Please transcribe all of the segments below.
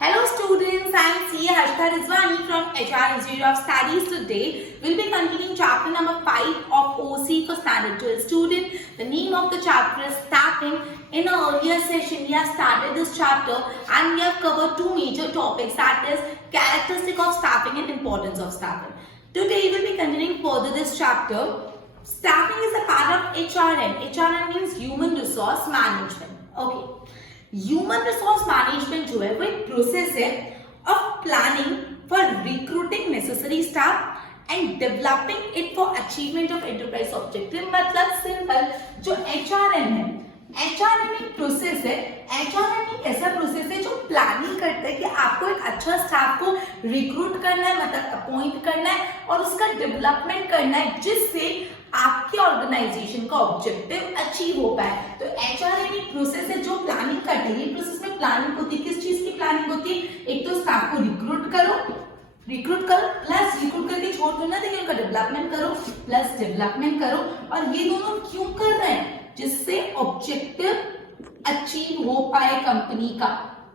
Hello students, I am CA Harshita Rizwani from HR Institute of Studies. Today we will be continuing chapter number 5 of OC for Standard 12 student. The name of the chapter is Staffing. In an earlier session we have started this chapter and we have covered two major topics, that is characteristic of staffing and importance of staffing. Today we will be continuing further this chapter. Staffing is a part of HRM. HRM means Human Resource Management. Okay. Human resource management जो है वो एक process है of planning for recruiting necessary staff and developing it for achievement of enterprise objective. मतलब simple, जो HRM है, HRM एक process है। एचआरएम एक ऐसा प्रोसेस है जो प्लानिंग करता है कि आपको एक अच्छा स्टाफ को रिक्रूट करना है, मतलब अपॉइंट करना है और उसका डेवलपमेंट करना है जिससे आपके ऑर्गेनाइजेशन का ऑब्जेक्टिव अचीव हो पाए। तो एचआरएम एक प्रोसेस है जो प्लानिंग करती है। ये प्रोसेस में प्लानिंग होती है, किस चीज की प्लानिंग होती है? एक तो स्टाफ को रिक्रूट करो प्लस रिक्रूट करके छोड़ दो ना, देखिए उनका डेवलपमेंट करो प्लस डेवलपमेंट करो। और ये दोनों क्यों कर रहे हैं? जिससे ऑब्जेक्टिव अचीव हो पाए कंपनी का।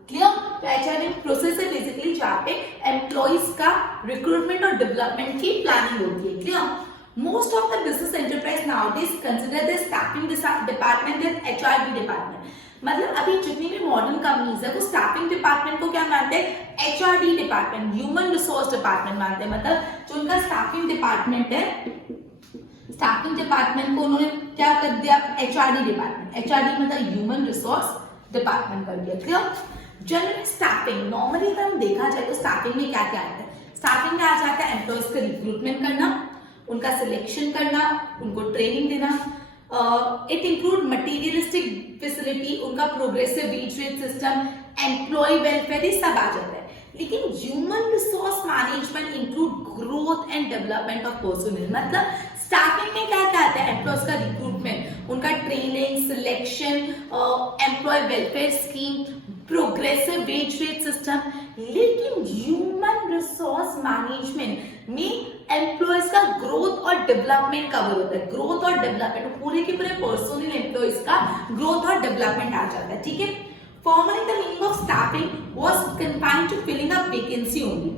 क्लियर? तो एचआरएम प्रोसेस है बेसिकली जहाँ पे एम्प्लॉइज का रिक्रूटमेंट और डेवलपमेंट की प्लानिंग होती है। Clear? Most of the business enterprise nowadays consider the staffing department as HRD department. मतलब अभी जितनी भी मॉडर्न कंपनीज है वो स्टाफिंग डिपार्टमेंट को क्या मानते हैं? HRD department, human resource department मानते हैं। मतलब जो उनका स्टाफिंग डिपार्टमेंट है, स्टाफिंग डिपार्टमेंट को उन्होंने क्या कर दिया? HRD department. एचआरडी मतलब ह्यूमन रिसोर्स डिपार्टमेंट कर दिया। क्लियर? जनरली स्टाफिंग, नॉर्मली अगर हम देखा जाए तो स्टाफिंग में क्या क्या आता है? स्टाफिंग में आ जाता है एम्प्लॉइज का रिक्रूटमेंट करना, उनका सिलेक्शन करना, उनको ट्रेनिंग देना। इट इंक्लूड मटीरियलिस्टिक फैसिलिटी, उनका progressive wage rate system, employ welfare, ये सब आ जाता है। लेकिन human resource management include growth and development of personal. मतलब स्टाफिंग में क्या क्या आता है? एम्प्लॉयज का रिक्रूटमेंट, उनका training, selection, employ welfare scheme, progressive wage rate system. लेकिन ह्यूमन रिसोर्स मैनेजमेंट में एम्प्लॉयज का ग्रोथ और डेवलपमेंट कवर होता है। ग्रोथ और डेवलपमेंट, पूरे के पूरे पर्सनल एम्प्लॉयज का ग्रोथ और डेवलपमेंट आ जाता है। ठीक है? Formally the meaning of staffing was confined to filling a vacancy only,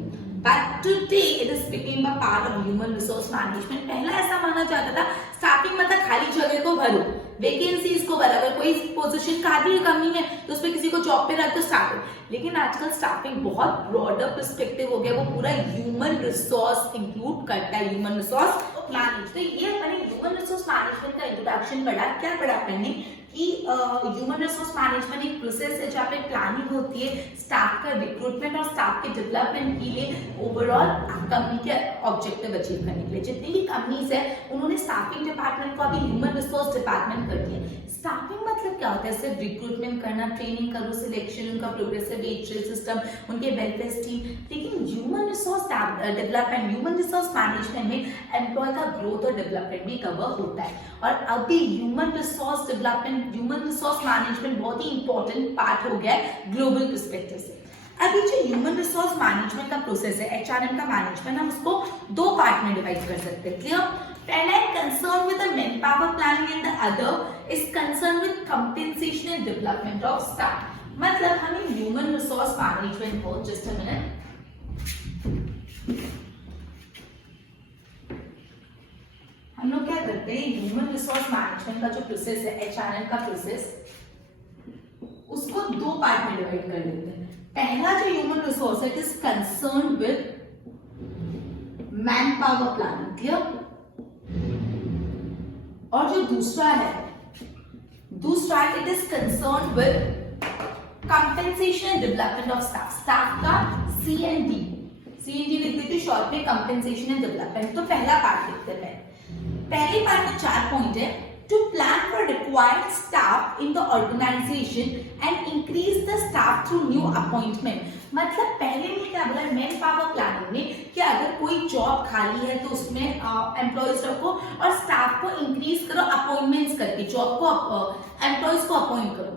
but today it is became a part of human resource management. पहला ऐसा माना जाता था स्टाफिंग मतलब खाली जगह को भरो, वैकेंसीज को भरो। अगर कोई पोजीशन खाली कमी है तो उसमें किसी को जॉब पे रख दो, स्टाफिंग। लेकिन आजकल स्टाफिंग बहुत ब्रॉडर पर्सपेक्टिव हो गया, वो पूरा ह्यूमन रिसोर्स इंक्लूड करता है, ह्यूमन रिसोर्स मैनेजमेंट। तो ये मैंने ह्यूमन रिसोर्स मैनेजमेंट का इंट्रोडक्शन पढ़ा। क्या पढ़ा मैंने? कि ह्यूमन रिसोर्स मैनेजमेंट एक प्रोसेस है जहाँ पे प्लानिंग होती है स्टाफ का रिक्रूटमेंट और स्टाफ के डेवलपमेंट के लिए, ओवरऑल कंपनी के ऑब्जेक्टिव अचीव करने के लिए। जितनी भी कंपनीज है उन्होंने स्टाफिंग डिपार्टमेंट को अभी ह्यूमन रिसोर्स डिपार्टमेंट कर दिया। स्टाफिंग मतलब क्या होता है? सिर्फ रिक्रूटमेंट करना, ट्रेनिंग करो, सिलेक्शन, उनका प्रोग्रेसिव वेज रेट सिस्टम, उनके वेलफेयर स्कीम। लेकिन human resource development, human resource management में एम्प्लॉय का ग्रोथ और डेवलपमेंट भी कवर होता है। और अभी human resource development, human resource management बहुत ही इंपॉर्टेंट पार्ट हो गया है ग्लोबल पर्सपेक्टिव से। अभी जो ह्यूमन रिसोर्स मैनेजमेंट का प्रोसेस है, एचआरएम का मैनेजमेंट, हम उसको दो पार्ट में डिवाइड कर सकते हैं। क्लियर? पहला है concern with the man power planning and the other is concern with compensation and development of staff. मतलब हमें ह्यूमन रिसोर्स मैनेजमेंट को, जस्ट अ मिनट, हम लोग क्या करते हैं, ह्यूमन रिसोर्स मैनेजमेंट का जो प्रोसेस है, एचआरएम का प्रोसेस, उसको दो पार्ट में डिवाइड कर देते हैं। पहला जो ह्यूमन रिसोर्स है, it is concern with man power planning. Clear? और जो दूसरा it is concern with compensation and development of staff. Staff का CND लिख देते शॉर्ट में, कंपेंसेशन एंड डेवलपमेंट। तो पहला पार्ट लिखते हैं। पहले पार्ट में 4 पॉइंट है। To plan for required staff in the organization and increase the staff through new appointment। मतलब पहले में क्या बोला मैन पावर प्लानिंग में कि अगर कोई जॉब खाली है तो उसमें एम्प्लॉयज रखो और स्टाफ को इंक्रीज करो अपॉइंटमेंट्स करके, जॉब को एम्प्लॉयज को अपॉइंट करो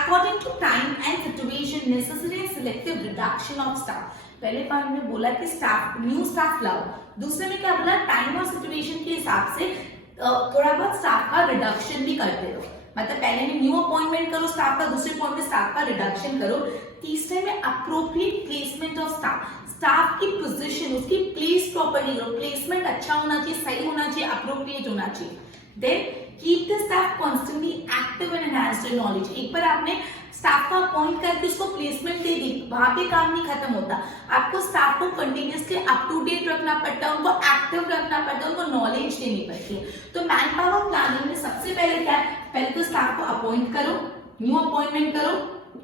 according to time and situation, necessary and selective reduction of staff. पहले पार्ट में बोला कि स्टाफ, न्यू स्टाफ लाओ। दूसरे में क्या बोला? टाइम और सिचुएशन के हिसाब से थोड़ा बहुत स्टाफ का रिडक्शन भी करते रहो। मतलब पहले में न्यू अपॉइंटमेंट करो स्टाफ का, दूसरे पॉइंट में स्टाफ का रिडक्शन करो, तीसरे में appropriate placement of staff, staff की पोजीशन, उसकी प्लेस प्रॉपर्ली करो, प्लेसमेंट अच्छा होना चाहिए, सही होना चाहिए, अप्रोप्रिएट होना चाहिए। Then keep the staff constantly active and enhance their knowledge, एक बार आपने स्टाफ को अपॉइंट करके उसको प्लेसमेंट दे दी, वहां पे काम नहीं खत्म होता, आपको स्टाफ को कंटिन्यूअसली अप टू डेट रखना पड़ता है, उनको एक्टिव रखना पड़ता है, उनको नॉलेज देनी पड़ती है। तो मैन पावर प्लानिंग में सबसे पहले क्या है, पहले तो स्टाफ को अपॉइंट करो, न्यू अपॉइंटमेंट करो,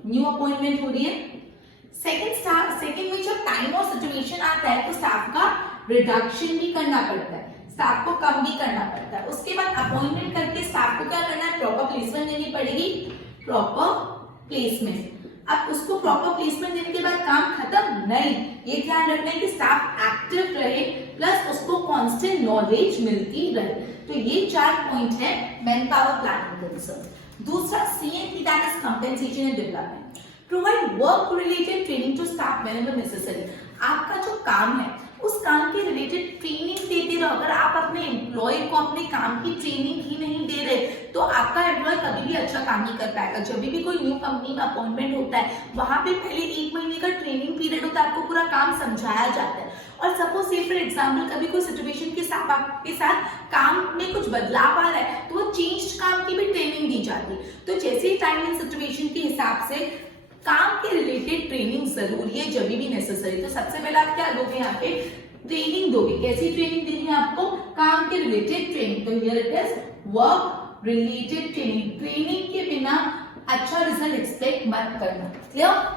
न्यू अपॉइंटमेंट हो रही है। सेकंड में जब टाइम और सिचुएशन आता है तो स्टाफ का रिडक्शन भी करना पड़ता है, स्टाफ को कम भी करना पड़ता है। उसके बाद अपॉइंटमेंट करके स्टाफ को क्या करना है, प्रॉपर प्लेसमेंट देनी पड़ेगी, प्रॉपर प्लेसमेंट। अब उसको प्रॉपर प्लेसमेंट देने के बाद काम खत्म नहीं, ये ध्यान रखना है कि स्टाफ एक्टिव रहे प्लस उसको कांस्टेंट नॉलेज मिलती रहे। तो ये 4 पॉइंट है मैन पावर प्लानिंग का रिसर्च। दूसरा CNP, that is compensation and development. Provide work related training to staff whenever necessary. आपका जो काम है उस काम के रिलेटेड ट्रेनिंग देते रहो। अगर आप अपने एम्प्लॉय को अपने काम की ट्रेनिंग ही नहीं दे रहे तो आपका एम्प्लॉय कभी भी अच्छा काम नहीं कर पाएगा। जब भी कोई न्यू कंपनी में अपॉइंटमेंट होता है वहां पे पहले 1 महीने का ट्रेनिंग पीरियड होता है, आपको पूरा काम समझाया जाता है। और सपोज से फॉर एग्जांपल कभी कोई सिचुएशन के साथ आपके साथ काम में कुछ बदलाव आ रहा है तो वो चेंज काम की भी ट्रेनिंग दी जाती है। तो जैसे ही टाइम एंड सिचुएशन के हिसाब से काम के रिलेटेड ट्रेनिंग जरूरी है जब भी नेसेसरी। तो सबसे पहले आप क्या दोगे, यहाँ पे ट्रेनिंग दोगे। कैसी ट्रेनिंग देनी है आपको, काम के रिलेटेड ट्रेनिंग। तो here it is work related training. Training के बिना अच्छा रिजल्ट एक्सपेक्ट मत करना, clear.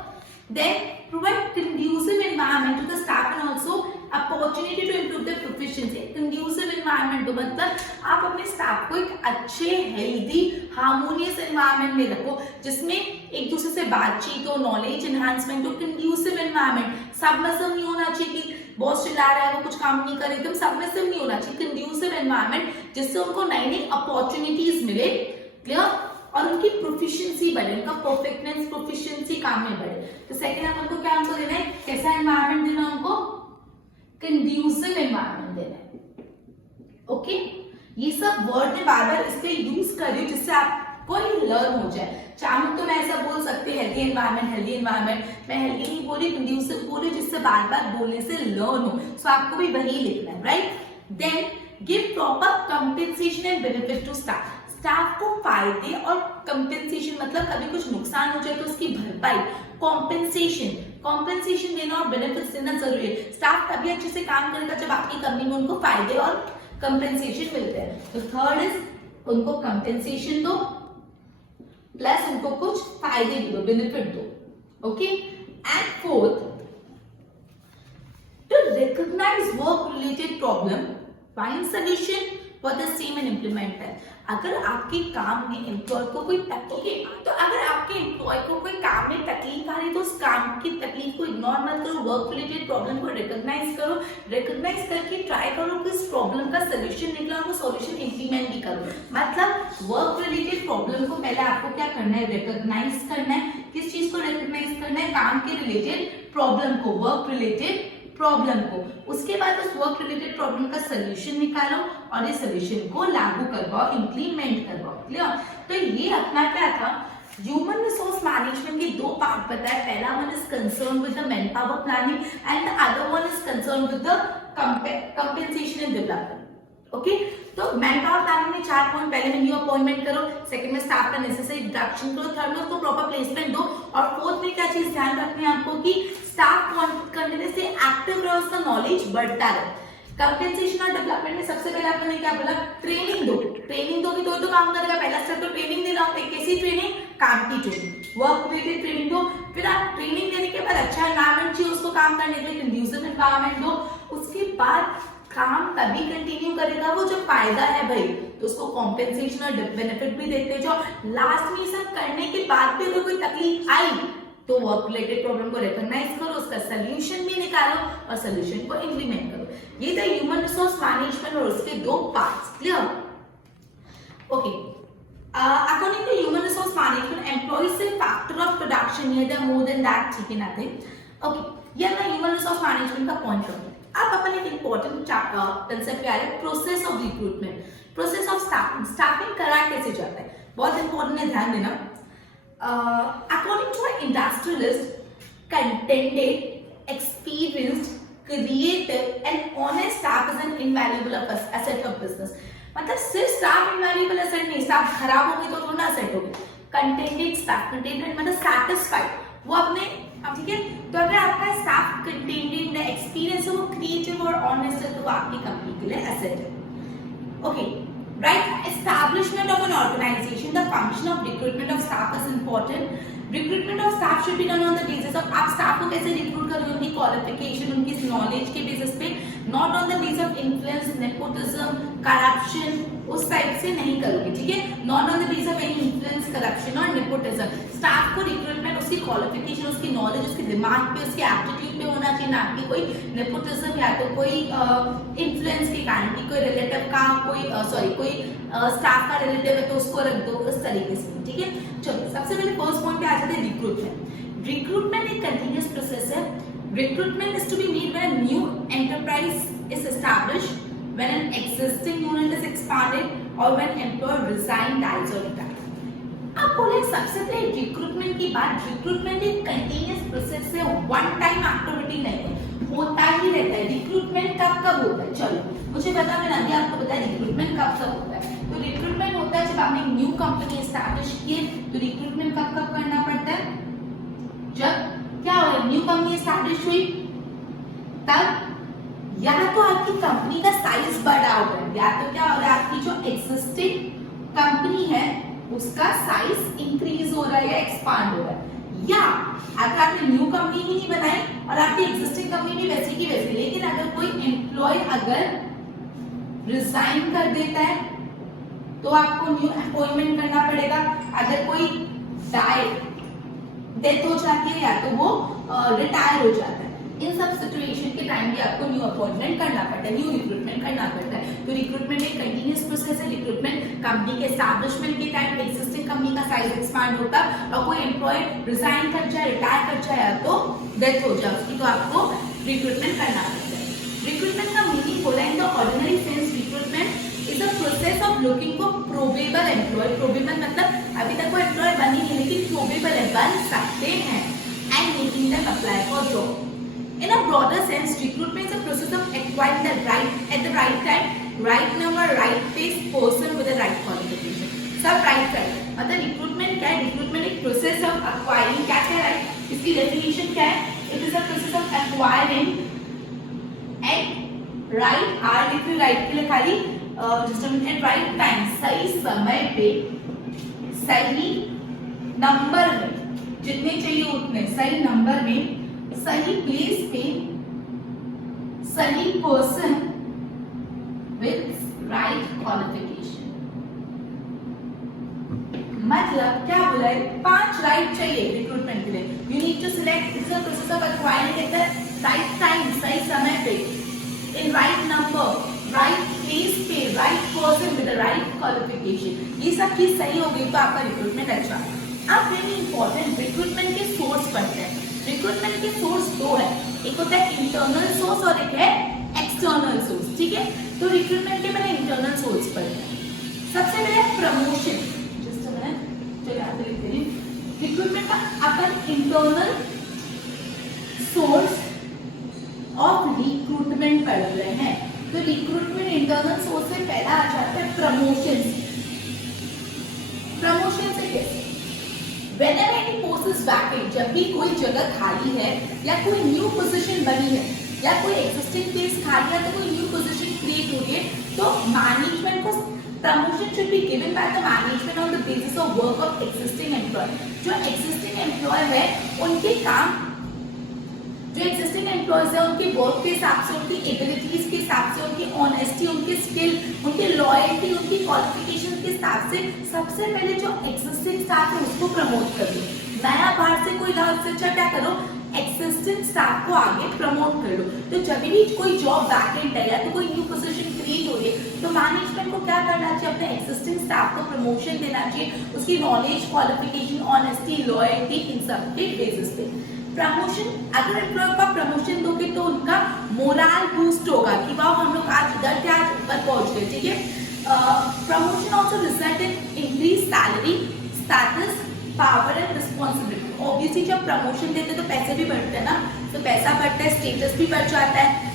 Then provide conducive environment to the staff and also opportunity to improve their proficiency. Conducive environment तो मतलब आप अपने स्टाफ को एक अच्छे हेल्दी हार्मोनियस एनवायरनमेंट में रखो जिसमें एक दूसरे से बातचीत हो, नॉलेज एनहांसमेंट हो। कंड्यूसिव एनवायरनमेंट, सबमिसिव नहीं होना चाहिए कि बॉस चिल्ला रहा है वो कुछ काम नहीं करे, एकदम सबमिसिव नहीं होना चाहिए। कंड्यूसिव एनवायरनमेंट जिससे उनको नई नई अपॉर्चुनिटीज मिले, क्लियर, और उनकी प्रोफिशिएंसी बढ़े, उनका परफेक्टनेस प्रोफिशिएंसी काम में बढ़े। तो सेकंड आप उनको क्या आंसर देना है, कैसा एनवायरनमेंट देना है उनको, कंड्यूसिव एनवायरनमेंट देना है। ओके, ये सब वर्ड में बार बार इसके यूज करिए जिससे आपको लर्न हो जाए। चाहूं तो मैं ऐसा बोल सकते हैं हेल्दी एनवायरनमेंट, हेल्दी एनवायरनमेंट, मैं हेल्दी नहीं बोली, कंड्यूसिव बोली, जिससे बार बार बोलने से लर्न हो। सो आपको भी वही लिखना है, right. Then give proper compensation and benefit to staff. Staff को फायदे और कंपेंसेशन मतलब कभी कुछ नुकसान हो जाए तो उसकी भरपाई, कॉम्पेंसेशन देना और बेनिफिट्स देना जरूरी है। स्टाफ तभी अच्छे से काम करेगा जब आपकी कंपनी में उनको फायदे और कंपेंसेशन मिलते हैं। तो थर्ड इज उनको कंपेंसेशन दो प्लस उनको कुछ फायदे भी दो, बेनिफिट दो। Okay, and fourth, to recognise work related problem, find solution for the same and implement it. अगर आपके काम में एम्प्लॉय को कोई तकलीफ, तो अगर आपके एम्प्लॉय को कोई काम में तकलीफ आ रही है तो उस काम की तकलीफ को इग्नोर मत करो, वर्क रिलेटेड प्रॉब्लम को रिकॉग्नाइज करो, रिकॉग्नाइज करके ट्राई करो कि इस प्रॉब्लम का सोल्यूशन निकला, वो सोल्यूशन इंप्लीमेंट भी करो। मतलब वर्क रिलेटेड प्रॉब्लम को पहले आपको क्या करना है, रिकॉग्नाइज करना है। किस चीज को रिकॉग्नाइज करना है, काम के रिलेटेड प्रॉब्लम को, वर्क रिलेटेड प्रॉब्लम को। उसके बाद उस वर्क रिलेटेड प्रॉब्लम का सोल्यूशन निकालो और इस सोल्यूशन को लागू करवाओ, इंप्लीमेंट करवाओ, क्लियर। तो ये अपना क्या था, ह्यूमन रिसोर्स मैनेजमेंट के 2 पार्ट बताए। पहला one is concern with the man power planning and the other one is concern with the compensation and development. Okay, तो मैन पावर प्लानिंग में 4 पॉइंट, पहले में न्यू अपॉइंटमेंट करो, सेकंड में staff का नेसेसरी रिडक्शन करो, थर्ड में उसको प्रॉपर प्लेसमेंट दो, और फोर्थ में क्या चीज ध्यान रखनी है आपको कि स्टाफ कंटिन्यूअसली एक्टिव रहे, उसका नॉलेज बढ़ता रहे। कंपेंसेशन और डेवलपमेंट में सबसे पहले आपने क्या बोला, ट्रेनिंग दो। ट्रेनिंग दोगी तो काम करेगा। पहला स्टेप तो ट्रेनिंग देना होता है। कैसी ट्रेनिंग, काम की ट्रेनिंग, वर्क रिलेटेड ट्रेनिंग दो। फिर आप ट्रेनिंग देने के बाद अच्छा एनवायरनमेंट चाहिए उसको काम करने के लिए, कंड्यूसिव एनवायरनमेंट दो। उसके बाद काम तभी कंटिन्यू करेगा वो जब फायदा है भाई, तो उसको कॉम्पेंसेशन और बेनिफिट भी देते जाओ। लास्ट में सब करने के बाद भी अगर कोई तकलीफ आई तो वर्क रिलेटेड प्रॉब्लम को रिकॉग्नाइज करो, उसका सोल्यूशन भी निकालो और सोल्यूशन को इंप्लीमेंट करो। ये था ह्यूमन रिसोर्स मैनेजमेंट और उसके 2 parts, clear. Okay, according to human resource management, employees से फैक्टर ऑफ प्रोडक्शन, ये द मोर देन दैट, ठीक है नथिंग। ओके, ये मैं ह्यूमन रिसोर्स मैनेजमेंट का पॉइंट करूंगा। अब अपन एक इंपॉर्टेंट कंसेप्ट आ रहा है, process of recruitment, process of staffing. Staffing करा कैसे जाता है, बहुत इंपॉर्टेंट है, ध्यान देना। According to an industrialist, contented, experienced, creative and honest staff is an invaluable asset of business. मतलब सिर्फ स्टाफ इनवैल्यूएबल एसेट नहीं, स्टाफ खराब होगी तो थोड़ा एसेट होगी. कंटेंटेड स्टाफ, कंटेंटेड मतलब सैटिस्फाइड, वो अपने, अब ठीक है, तो अगर आपका स्टाफ कंटेंटेड है, एक्सपीरियंस है, वो क्रिएटिव और ऑनेस्ट है, तो वो आपकी कंपनी के लिए एसेट है. Okay, right. Establishment of an organisation, the function of recruitment of staff is important. Recruitment of staff should be done on the basis of, आप स्टाफ को कैसे रिक्रूट करोगे, उनकी क्वालिफिकेशन, उनकी नॉलेज के बेसिस पे, not on the basis of influence, nepotism, corruption, उस type से नहीं करोगे, ठीक है. Not on the basis of any influence, corruption और नेपोटिज्म. स्टाफ को रिक्रूटमेंट उसकी क्वालिफिकेशन, उसकी नॉलेज, उसके दिमाग पे, उसके एप्टीट्यूड पे होना चाहिए, ना कि कोई नेपोटिज्म या तो कोई इन्फ्लुएंस के कारण कि कोई रिलेटिव का कोई स्टाफ का रिलेटिव है तो उसको रख दो, उस तरीके से, ठीक है. चलो सबसे पहले फर्स्ट पॉइंट पे आ जाते हैं रिक्रूटमेंट. रिक्रूटमेंट एक कंटिन्यूअस प्रोसेस है. Recruitment is to be made when a new enterprise is established, when an existing unit is expanded or when employee resign, dies or retire. अब बोले सबसे पहले रिक्रूटमेंट की बात. रिक्रूटमेंट एक कंटिन्यूअस प्रोसेस है, वन टाइम एक्टिविटी नहीं है, होता ही रहता है. रिक्रूटमेंट कब कब होता है, चलो मुझे बता देना, अभी आपको बताया रिक्रूटमेंट कब कब होता है. तो रिक्रूटमेंट होता है जब आपने न्यू कंपनी एस्टैब्लिश की है, तो रिक्रूटमेंट कब कब करना पड़ता है, जब क्या हो, न्यू कंपनी एस्टैब्लिश हुई तब, या तो आपकी कंपनी का साइज बढ़ा हुआ है, या तो क्या हो रहा है, आपकी जो एग्जिस्टिंग कंपनी है उसका साइज इंक्रीज हो रहा है या एक्सपांड हो रहा है, या अगर आपने न्यू कंपनी ही नहीं बनाई और आपकी एग्जिस्टिंग कंपनी भी वैसी की वैसी, लेकिन अगर कोई एम्प्लॉय अगर रिजाइन कर देता है तो आपको न्यू अपॉइंटमेंट करना पड़ेगा. अगर कोई डेथ हो जाती है या तो वो रिटायर हो जाता है, इन सब सिचुएशन के टाइम भी आपको न्यू अपॉइंटमेंट करना पड़ता है, न्यू रिक्रूटमेंट करना पड़ता है. तो रिक्रूटमेंट एक कंटिन्यूअस प्रोसेस है. रिक्रूटमेंट कंपनी के एस्टैब्लिशमेंट के टाइम एक्जिस्टिंग कंपनी का साइज एक्सपांड होता और कोई एम्प्लॉय रिजाइन कर जाए, रिटायर कर जाए या तो डेथ हो जाए उसकी, तो आपको रिक्रूटमेंट करना पड़ता है. रिक्रूटमेंट का मीनिंग बोला in the ordinary sense, recruitment is a process of looking for probable employ. Probable मतलब अभी तक वो एम्प्लॉय बनी नहीं, लेकिन प्रोबेबल है, बन सकते हैं, and making them apply for job. In a broader sense, recruitment is a process of acquiring the right at the right time, right number, right place, person with the right qualification. सब right है. मतलब recruitment क्या है? Recruitment एक process of acquiring, क्या क्या है? इसकी definition क्या है? It is a process of acquiring at right, R लिख लो right के लिए खाली, just a minute, at right time, सही समय पे, सही नंबर में, जितने चाहिए उतने, सही नंबर में, सही प्लेस पे, सही पर्सन विथ राइट क्वालिफिकेशन. मतलब क्या बोला है, 5 राइट चाहिए रिक्रूटमेंट के लिए. You need to select, it's a process of acquiring at the right time, सही समय पे, in right number, right place पे, right person with the right qualification. ये सब चीज सही हो गई तो आपका रिक्रूटमेंट अच्छा. अब वेरी इंपॉर्टेंट, रिक्रूटमेंट के सोर्स पढ़ते हैं. रिक्रूटमेंट के सोर्स दो है, एक होता है इंटरनल सोर्स और एक है एक्सटर्नल सोर्स, ठीक है. तो रिक्रूटमेंट के पहले इंटरनल सोर्स पर सबसे पहले प्रमोशन. जस्ट अ मिनट, चलिए यहाँ पे लिख दे रही हूँ. रिक्रूटमेंट का अपन इंटरनल सोर्स ऑफ रिक्रूटमेंट पढ़ रहे हैं. तो रिक्रूटमेंट इंटरनल सोर्स से पहला आ जाता है प्रमोशन. प्रमोशन से कैसे, Whenever any post is vacant, जब भी कोई जगह खाली है या कोई न्यू पोजीशन बनी है या कोई एग्जिस्टिंग प्लेस खाली है तो कोई न्यू पोजीशन क्रिएट हो रही है, तो मैनेजमेंट को promotion should be given by the management on the basis of work of existing employ. जो एक्जिस्टिंग एम्प्लॉय है उनके काम, जो एक्जिस्टिंग एम्प्लॉयज है उनके वर्क के हिसाब से, उनकी एबिलिटीज के हिसाब से, उनकी ऑनेस्टी, उनके स्किल, उनकी लॉयल्टी, उनकी क्वालिफिकेशन के हिसाब से सबसे पहले जो एक्जिस्टिंग स्टाफ है उसको प्रमोट कर दो. नया बाहर से कोई लाभ से अच्छा क्या करो, एक्जिस्टिंग स्टाफ को आगे प्रमोट कर लो. तो जब भी कोई जॉब वैकेंट है या तो कोई न्यू पोजीशन क्रिएट हो रही है तो मैनेजमेंट को क्या करना चाहिए, अपने एक्जिस्टिंग स्टाफ को प्रमोशन देना चाहिए, उसकी नॉलेज, क्वालिफिकेशन, ऑनेस्टी, लॉयल्टी, इन सब के बेसिस पे. प्रमोशन, अगर एम्प्लॉय का प्रमोशन दोगे तो उनका मोरल बूस्ट होगा कि वाह हम लोग आज इधर से आज ऊपर पहुंच गए, ठीक है. Promotion also result in increase salary, status power and responsibility. Obviously जब प्रमोशन देते तो पैसे भी बढ़ते हैं ना, तो पैसा बढ़ता है, स्टेटस भी बढ़ जाता है,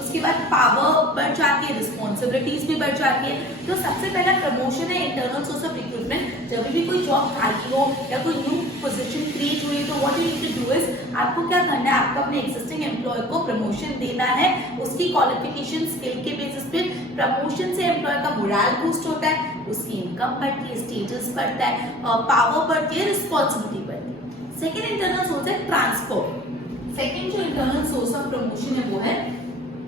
उसके बाद पावर बढ़ जाती है, रिस्पॉन्सिबिलिटीज भी बढ़ जाती है। तो सबसे पहला प्रमोशन है इंटरनल सोर्स ऑफ रिक्रूटमेंट। जब भी कोई जॉब खाली हो या कोई न्यू पोजीशन क्रिएट हुई तो what you need to do is, आपको क्या करना है, आपको अपने एक्जिस्टिंग एम्प्लॉय को प्रमोशन देना है। उसकी क्वालिफिकेशन स्किल के बेसिस पे प्रमोशन से एम्प्लॉय का मोरल बूस्ट होता है, उसकी इनकम बढ़ती है, स्टेटस बढ़ता है, पावर बढ़ती है, रिस्पॉन्सिबिलिटी बढ़ती है। सेकेंड इंटरनल सोर्स है ट्रांसफर। सेकेंड जो इंटरनल सोर्स ऑफ प्रमोशन है वो है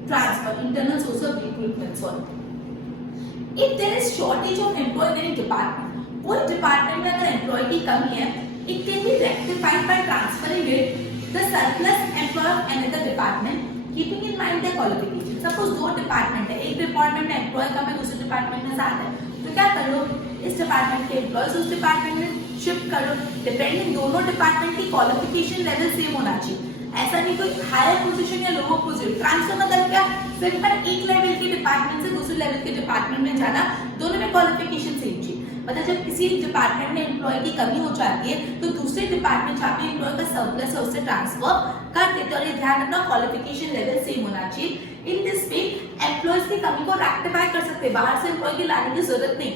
transfer, internal source of recruitment. Sorry, if there is shortage of employ in any department, कोई डिपार्टमेंट में अगर एम्प्लॉय की कमी है, it can be rectified by transferring it the surplus employ of another department keeping in mind their qualification. Suppose दो department है, एक department में एम्प्लॉय कम है, दूसरे डिपार्टमेंट में ज्यादा है, तो क्या कर लो, इस डिपार्टमेंट के एम्प्लॉयज उस डिपार्टमेंट में शिफ्ट कर लो, डिपेंडिंग दोनों डिपार्टमेंट की क्वालिफिकेशन लेवल सेम होना चाहिए। ऐसा नहीं कोई हायर पोजीशन या लोअर पोजीशन। ट्रांसफर मतलब क्या, सिंपल एक लेवल के डिपार्टमेंट से दूसरे लेवल के डिपार्टमेंट में जाना, दोनों में क्वालिफिकेशन सेम चाहिए। मतलब जब किसी डिपार्टमेंट में एम्प्लॉय की कमी हो जाती है तो दूसरे डिपार्टमेंट जहाँ पे एम्प्लॉय का सरप्लस है उससे ट्रांसफर कर देते हैं। और ये ध्यान रखना, क्वालिफिकेशन लेवल सेम होना चाहिए। इन दिस वे एम्प्लॉयज की कमी को रेक्टिफाई कर सकते हैं, बाहर से एम्प्लॉय की लाने की जरूरत नहीं,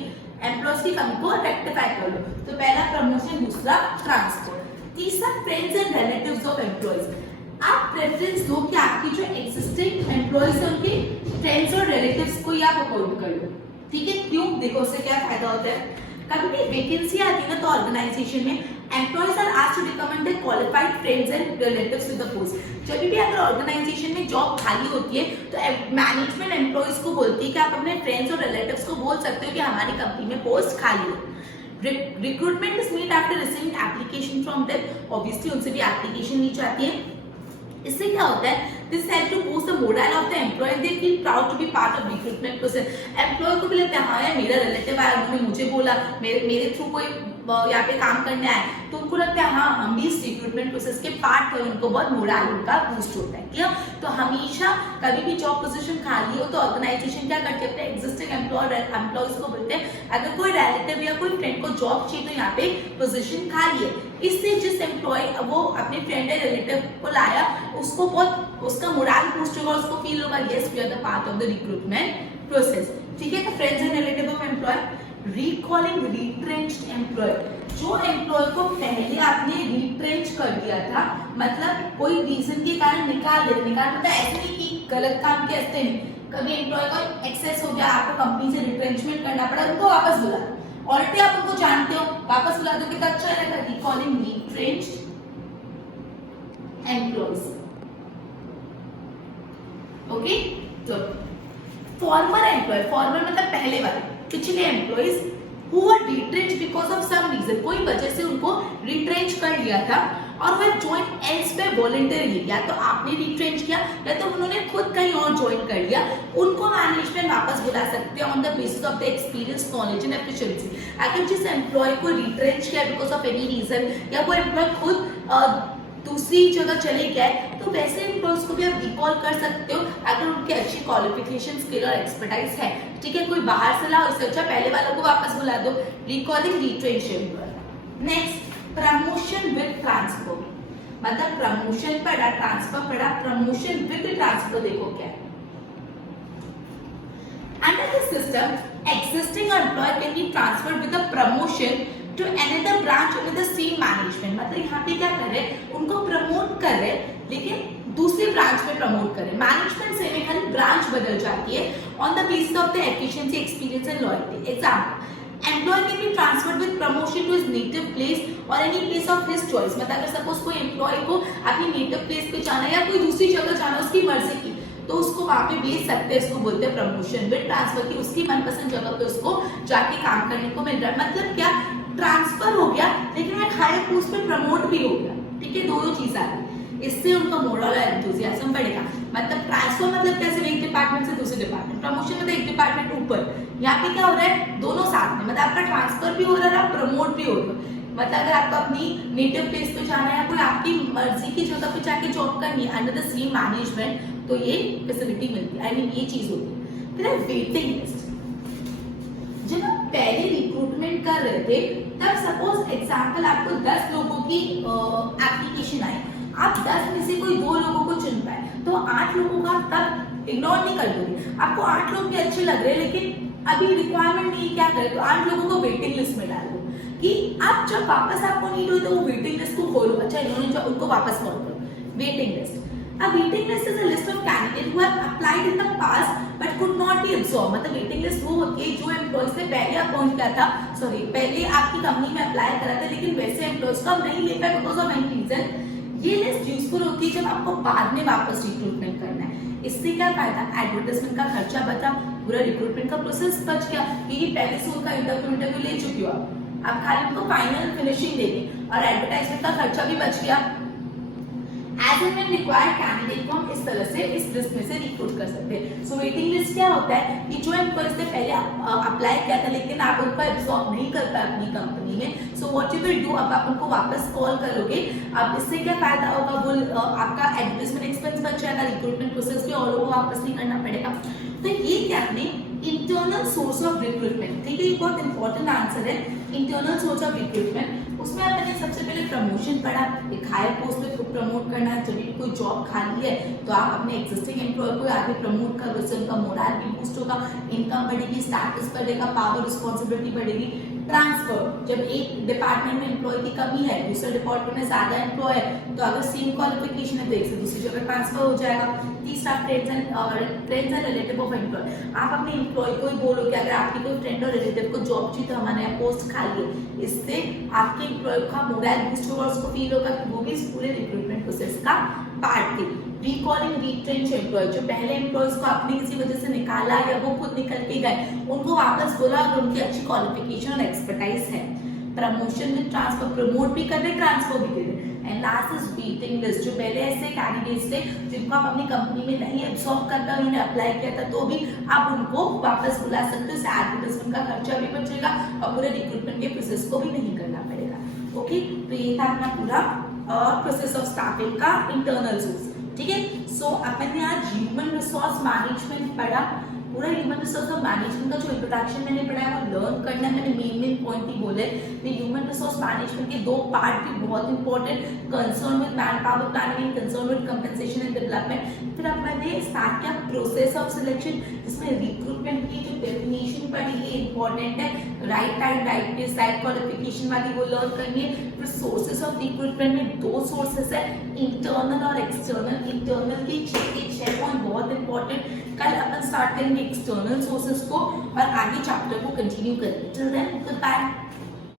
एम्प्लॉयज की कमी को रेक्टिफाई कर लो। तो पहला प्रमोशन, दूसरा ट्रांसफर। तीसरा friends and relatives of employees. आप प्रेफरेंस दो कि आपकी जो एक्सिस्टिंग एम्प्लॉयज है उनके फ्रेंड्स और रिलेटिव्स को ही आप अपॉइंट कर लो। ठीक है, क्यों, देखो उससे क्या फायदा होता है। कभी भी वैकेंसी आती है ना तो ऑर्गेनाइजेशन में employees are asked to recommend their qualified friends and relatives with the post. जब भी अगर ऑर्गेनाइजेशन में जॉब खाली होती है तो मैनेजमेंट एम्प्लॉयज को बोलती है कि आप अपने फ्रेंड्स और रिलेटिव्स को बोल सकते हो कि हमारी कंपनी में पोस्ट खाली है। Recruitment is made after receiving application from them. Obviously उनसे भी एप्लीकेशन ली जाती है। इससे क्या होता है, this help to boost the morale of the employ, they feel proud to be part of recruitment process. Employ को भी लगता है हाँ यार मेरा रिलेटिव आया, उन्होंने मुझे बोला, मेरे थ्रू कोई यहाँ पे काम करने आए, तो उनको लगता है हाँ हम भी इस रिक्रूटमेंट प्रोसेस के पार्ट हैं, उनको बहुत मोरल उनका बूस्ट होता है। क्लियर? तो हमेशा कभी भी जॉब पोजीशन खाली हो तो ऑर्गेनाइजेशन क्या करते हैं, अपने एग्जिस्टिंग एम्प्लॉयज को बोलते हैं अगर कोई रिलेटिव या कोई फ्रेंड को जॉब चाहिए तो यहाँ पे पोजीशन खाली है। इससे जिस एम्प्लॉय वो अपने फ्रेंड या रिलेटिव को लाया उसको बहुत उसका मोरल बूस्ट होगा, उसको फील होगा yes we are the part of the recruitment process. ठीक है, तो friends and relative of employee. Recalling retrenched employee, जो एम्प्लॉय को पहले आपने रिट्रेंच कर दिया था, मतलब कोई रीजन के कारण निकाल मतलब ऐसे नहीं कि गलत काम के ऐसे नहीं, कभी एम्प्लॉय का एक्सेस हो गया, आपको कंपनी से रिट्रेंचमेंट करना पड़ा, उनको वापस बुला, ऑलरेडी आप उनको जानते हो, वापस बुला दो, कितना अच्छा रहेगा। Recalling retrenched employees. ओके, तो फॉर्मर एम्प्लॉय, फॉर्मर मतलब पहले वाले, पिछले employees who were retrenched because of some reason, कोई वजह से उनको रिट्रेंच कर लिया था और वह ज्वाइन एल्सवेयर वॉलंटरली, या तो आपने रिट्रेंच किया या तो उन्होंने खुद कहीं और ज्वाइन कर लिया, उनको मैनेजमेंट वापस बुला सकते हैं on the basis of the experience, knowledge and efficiency. अगर जिस एम्प्लॉय को रिट्रेंच किया बिकॉज ऑफ एनी रीजन या वो एम्प्लॉय खुद दूसरी जगह चले गए तो वैसे एम्प्लॉयज को भी आप रिकॉल कर सकते हो अगर उनकी अच्छी क्वालिफिकेशन, स्किल और एक्सपर्टाइज है। ठीक है, कोई बाहर से लाओ, इससे अच्छा पहले वालों को वापस बुला दो। Recalling retrenched employee. Next, promotion with transfer, मतलब प्रमोशन पड़ा, ट्रांसफर पड़ा, प्रमोशन विद ट्रांसफर देखो क्या है। Under the system, existing employee can be transferred with a promotion to another branch under the same management। मतलब यहाँ पे क्या कर रहे हैं, उनको प्रमोट कर रहे हैं लेकिन दूसरे ब्रांच में प्रमोट कर रहे हैं। मैनेजमेंट से में खाली ब्रांच बदल जाती है on the basis of the efficiency, experience and loyalty. Example, employee can be transferred with promotion to his native place और any place of his choice. मतलब अगर सपोज कोई एम्प्लॉय को अपनी नेटिव प्लेस पे जाना है या कोई दूसरी जगह जाना उसकी मर्जी की, तो उसको वहां पे भेज सकते हैं। इसको बोलते हैं प्रमोशन विद ट्रांसफर, की उसकी मनपसंद जगह पे उसको जाके काम करने को मिल रहा है। मतलब क्या, ट्रांसफर हो गया लेकिन वो हायर पोस्ट पे प्रमोट भी हो गया। ठीक है, दोनों चीज आ गई, इससे उनका मोरल और एंथुसियाज्म बढ़ेगा। मतलब ट्रांसफर मतलब कैसे, एक डिपार्टमेंट से दूसरे डिपार्टमेंट, प्रमोशन मतलब एक डिपार्टमेंट ऊपर। यहाँ पे क्या हो रहा है, दोनों साथ में, मतलब आपका ट्रांसफर भी हो रहा है, प्रमोट भी हो रहा है। मतलब अगर आपको अपनी नेटिव प्लेस पे जाना है, कोई आपकी मर्जी की जगह पे जाके जॉब करनी है अंडर द सेम मैनेजमेंट, तो ये फैसिलिटी मिलती है। आई मीन ये चीज होती है। फिर वेटिंग लिस्ट, जब आप पहले रिक्रूटमेंट कर रहे थे तब सपोज एग्जाम्पल आपको 10 लोगों की एप्लीकेशन आई, आप 10 में से कोई 2 लोगों को चुन पाए तो 8 लोगों का तब इग्नोर नहीं कर दोगे। आपको 8 लोग भी अच्छे लग रहे हैं लेकिन अभी रिक्वायरमेंट नहीं, क्या करे तो 8 लोगों को वेटिंग लिस्ट में डाल दो कि आप जब वापस आपको नीड हो तो वो वेटिंग लिस्ट को खोलो। अच्छा इन्होंने जो उनको वापस कॉल करो waiting list. A waiting list is a list of candidates who have applied in the past but could not be absorbed। मतलब waiting list वो होती है जो एम्प्लॉयज ने पहले अपॉइंट किया था, सॉरी पहले आपकी कंपनी में अप्लाई करा था लेकिन वैसे एम्प्लॉयज को अब नहीं ले पाए बिकॉज ऑफ एनी रीजन। ये लिस्ट यूजफुल होती है जब आपको बाद में वापस रिक्रूटमेंट करना है। इससे क्या फायदा, एडवर्टाइजमेंट का खर्चा बचा, पूरा रिक्रूटमेंट का प्रोसेस बच गया क्योंकि पहले से उनका इंटरव्यू ले चुकी हो आप खाली उनको फाइनल फिनिशिंग देंगे और एडवर्टाइजमेंट का खर्चा भी बच गया। As and when required candidate को हम इस तरह से इस लिस्ट में से रिक्रूट कर सकते हैं। सो वेटिंग लिस्ट क्या होता है कि जो एम्प्लॉयज ने पहले अप्लाई किया था लेकिन आप उनको एब्सॉर्ब नहीं कर पाए अपनी कंपनी में, so what you will do, अब आप उनको वापस कॉल करोगे। अब इससे क्या फायदा होगा, वो आपका एडवर्टाइजमेंट एक्सपेंस बच जाएगा, रिक्रूटमेंट प्रोसेस भी और लोगों को वापस नहीं करना पड़ेगा। तो ये क्या है इंटरनल सोर्स ऑफ रिक्रूटमेंट। ठीक है, ये बहुत इंपॉर्टेंट आंसर है, इंटरनल सोर्स ऑफ रिक्रूटमेंट। उसमें मैंने सबसे पहले प्रमोशन पढ़ा, एक हायर पोस्ट पे प्रमोट करना है। जब भी कोई जॉब खाली है तो आप अपने एक्जिस्टिंग एम्प्लॉय को आगे प्रमोट करो, उससे उनका मोरल भी बूस्ट होगा, इनकम बढ़ेगी, स्टेटस बढ़ेगा, पावर रिस्पॉन्सिबिलिटी बढ़ेगी। ट्रांसफर, जब एक डिपार्टमेंट में एम्प्लॉय की कमी है दूसरे डिपार्टमेंट में ज्यादा एम्प्लॉय है तो अगर सेम क्वालिफिकेशन है तो एक से दूसरी जगह ट्रांसफर हो जाएगा। तीसरा friends and relative of employ, आप अपने एम्प्लॉय को ही बोलो कि अगर आपकी कोई फ्रेंड और रिलेटिव को जॉब चाहिए तो हमारे यहाँ पोस्ट खाली है। इससे आपके एम्प्लॉय का मोरल बूस्ट होगा, उसको फील होगा कि वो भी इस पूरे रिक्रूटमेंट प्रोसेस का पार्ट थे। रिकॉलिंग रिट्रेंच एम्प्लॉय, जो पहले एम्प्लॉयज को आपने किसी वजह से निकाला या वो खुद निकल के गए उनको वापस बोला और उनकी अच्छी क्वालिफिकेशन और एक्सपर्टाइज है। प्रमोशन में ट्रांसफर, प्रमोट भी कर रहे ट्रांसफर भी कर रहे। And last is waiting list, जो पहले ऐसे कैंडिडेट्स थे जिनको आप अपनी कंपनी में नहीं एब्सॉर्ब कर पाए, उन्होंने अप्लाई किया था तो भी आप उनको वापस बुला सकते हो। एडवर्टाइजमेंट का खर्चा भी बचेगा और पूरे रिक्रूटमेंट के प्रोसेस को भी नहीं करना पड़ेगा। ओके, तो ये था अपना पूरा प्रोसेस ऑफ स्टाफिंग का इंटरनल सोर्स। ठीक है, सो अपन ने आज ह्यूमन रिसोर्स मैनेजमेंट पढ़ा। पूरा ह्यूमन रिसोर्स मैनेजमेंट का जो इंट्रोडक्शन मैंने पढ़ा है वो लर्न करना है। मैंने मेन पॉइंट ही बोले। ह्यूमन रिसोर्स मैनेजमेंट के 2 पार्ट भी बहुत important, concern with man power planning and concern with compensation and development. फिर अपन ने स्टार्ट किया प्रोसेस ऑफ सिलेक्शन, जिसमें रिक्रूटमेंट की जो डेफिनेशन पढ़ी ये इंपॉर्टेंट है। Right time right place right qualification वाली वो लर्न करनी है। फिर सोर्सेस ऑफ रिक्रूटमेंट में 2 सोर्सेस है, इंटरनल और एक्सटर्नल। इंटरनल की 6 पॉइंट बहुत इंपॉर्टेंट। कल अपन स्टार्ट करेंगे एक्सटर्नल सोर्सेस को और आगे चैप्टर को कंटिन्यू करेंगे। Till then good bye.